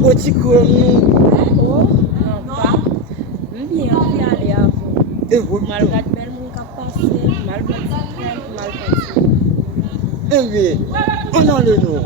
un petit comme nous. Oh, non pas. Bien, on va aller à vous. Et vous, Malgré belle mon cap passé, malgré mal passé. eh bien, on a le nom.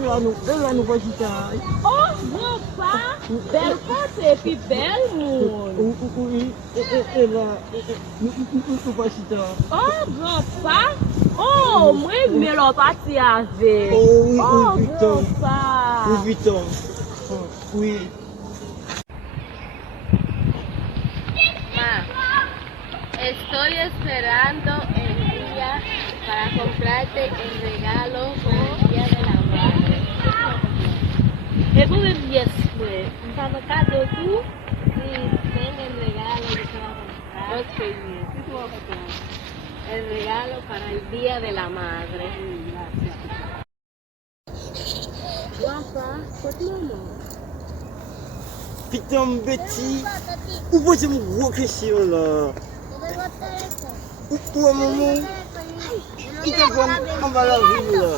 Et là, nous voici ça. Oh, mon pas. Belle côté et puis belle monde. Oui, et là, nous voici ça. Oh, grand-pa. Oh, moi, mais l'on parti avec. Oh, oui, Oh, oui, Victor. grand-pa. Oui, Victor. Oui. Estoy esperando el día para comprarte el regalo por el día de la madre. ¿Es por el 10 fue? ¿Para cada tú? Sí, tengo el regalo que te va a comprar. Ok, bien. ¿Qué te va a comprar? El regalo para el día de la madre. Gracias. Guapa, ¿por qué no? Putain, Betty, où posez mon gros question là? Où est maman? Il t'a pas en bas la ville là.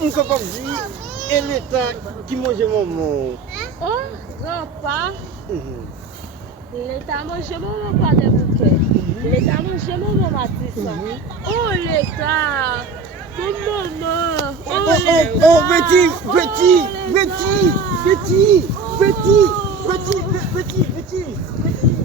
On capable de dire, et l'état qui mange maman. Oh, grand-pa. L'état mange maman pas de bouquet. L'état mange maman Matissa. Oh, l'état. Maman. Oh, Betty, Betty, Betty, Betty, Betty, Betty, Betty, Betty, Betty.